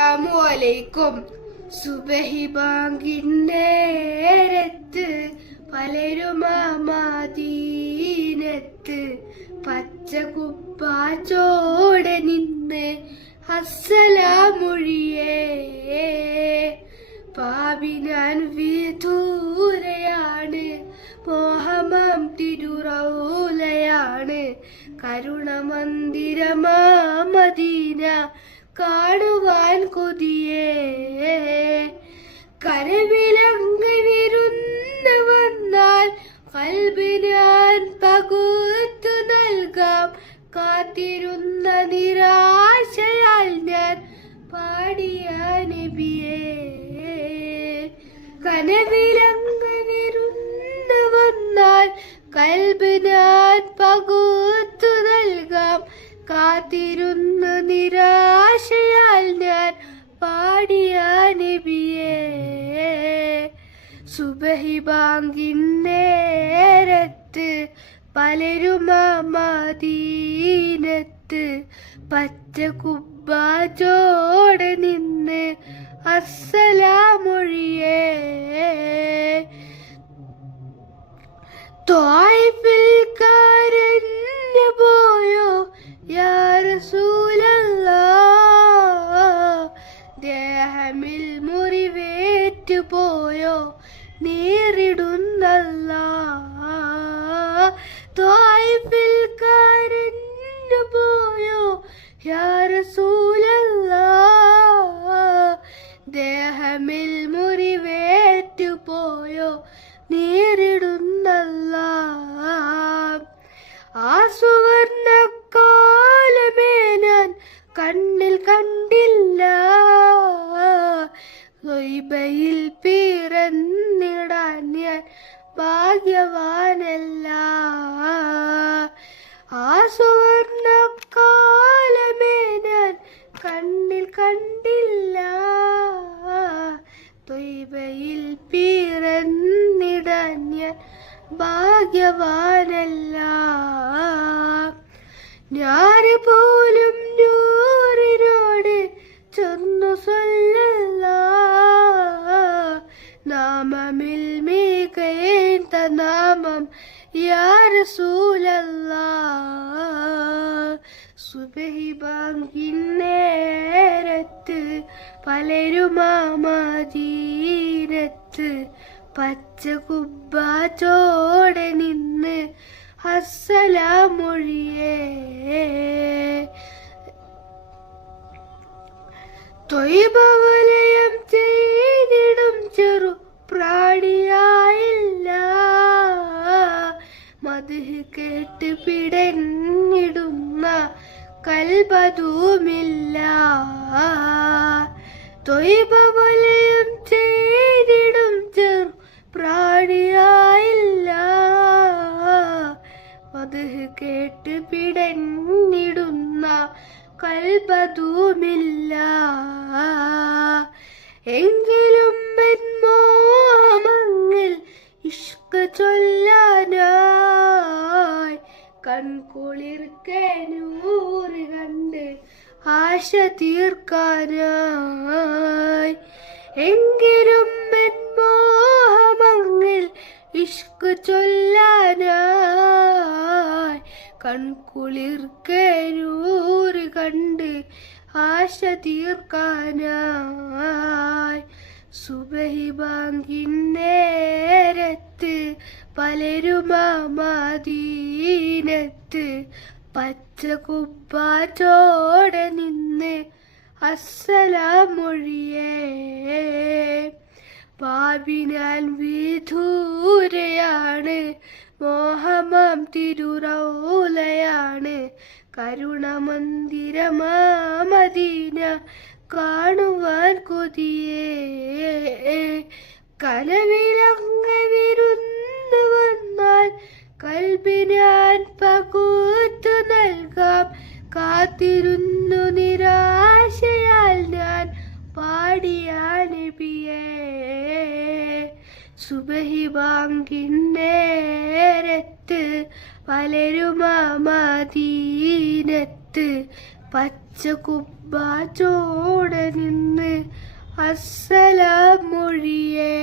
അസ്സലാമുഅലൈക്കും. സുബഹി ബാങ്കിന്നേരത്ത് പലരും മദീനത്ത് പച്ച കുപ്പാച്ചോടെ നിന്ന് അസ്സലാമൊഴിയേ. പാപിനാൻ വിദൂരയാണ്, മോഹമാം തിരുറൗലയാണ്, കരുണമന്ദിരമാ മദീന കാണുവാൻ കൊതിയേ. കരവിലങ്ങ് വിരുന്ന് വന്നാൽ കൽബിനാൻ പകുത്തു നൽകാം, കാത്തിരുന്ന നിരാശയാൽ ഞാൻ പാടിയ നബിയേ. കനവിലങ്ങ് വിരുന്ന് വന്നാൽ കൽബിനാൻ പകുത്തു നൽകാം, കാത്തിരുന്ന നിരാശയാൽ ഞാൻ പാടിയ നബിയേ. സുബഹി ബാങ്കിന്നേരത്ത് പലരും മദീനത്ത് പച്ച കുബ്ബാജോടെ നിന്ന് അസ്സലാമൊഴിയേ. ത്വായിഫിൽ കരഞ്ഞു പോയോ യാ റസൂലല്ലാഹ്, ദേഹമിൽ മുറിവേറ്റു പോയോ നേരിടുന്നല്ലാഹ്. ത്വായിഫിൽ കരഞ്ഞു പോയോ യാ റസൂലല്ലാഹ്, ദേഹമിൽ മുറിവേറ്റു പോയോ നേരിടുന്നല്ലാഹ്. ആ സുവർണ്ണക്കാലമേ ഞാൻ കണ്ണിൽ കണ്ടില്ല, ത്വയ്ബയിൽ പിറന്നിടാൻ ഞാൻ ഭാഗ്യവാനല്ല. ആ സുവർണ്ണക്കാലമേ ഞാൻ കണ്ണിൽ കണ്ടില്ല, ത്വയ്ബയിൽ പിറന്നിടാൻ ഞാൻ ഭാഗ്യവാനല്ല. ഞാന് പോലും നൂറിനോട് ചൊന്നു സ്വല്ലല്ലാഹ്, നാമമിൽ മികേന്ത നാമം യാ റസൂലല്ലാഹ്. സുബഹി ബാങ്കിന്നേരത്ത് പലരും മദീനത്ത് പച്ച കുബ്ബാച്ചോടെ നിന്ന് അസ്സലാമൊഴിയേ. ത്വയ്ബ വലയം ചെയ്തിടും ചെറു പ്രാണിയായില്ല, മദ്ഹ് കേട്ട് പിടഞ്ഞിടുന്ന കൽബതുമില്ല. ത്വയ്ബ വലയം ചെയ്തിടും ചെറു പ്രാണിയായില്ല, മദ്ഹ് കേട്ട് പിടഞ്ഞിടുന്ന കൽബതുമില്ല. എങ്കിലും മോഹമങ്ങിൽ ഇഷ്ക് ചൊല്ലാനായി, കൺകുളിർക്കെ നൂറ് കണ്ട് ആശ തീർക്കാനായി. എങ്കിലും മോഹമങ്ങിൽ ഇഷ്ക് ചൊല്ലാനായി, കൺകുളിർക്കെ നൂറ് കണ്ട് ആശ തീർക്കാനായി. സുബഹി ബാങ്കിന്നേരത്ത് പലരും മദീനത്ത് പച്ച കുബ്ബാച്ചോടെ നിന്ന് അസ്സലാമൊഴിയേ. പാപിനാൻ വിദൂരയാണ്, മോഹമാം തിരുറൗലയാണ്, കരുണമന്ദിരമാ മദീന കാണുവാൻ കൊതിയേ. കനവിലങ്ങ് വിരുന്ന് വന്നാൽ കൽബിനാൻ പകുത്തു നൽകാം, കാത്തിരുന്നു നിരാശയാൽ ഞാൻ പാടിയ നബിയേ. സുബഹി ബാങ്കിന്നേരത്ത് പലരും മദീനത്ത് പച്ച കുബ്ബാച്ചോടെ നിന്ന് അസ്സലാം മൊഴിയേ.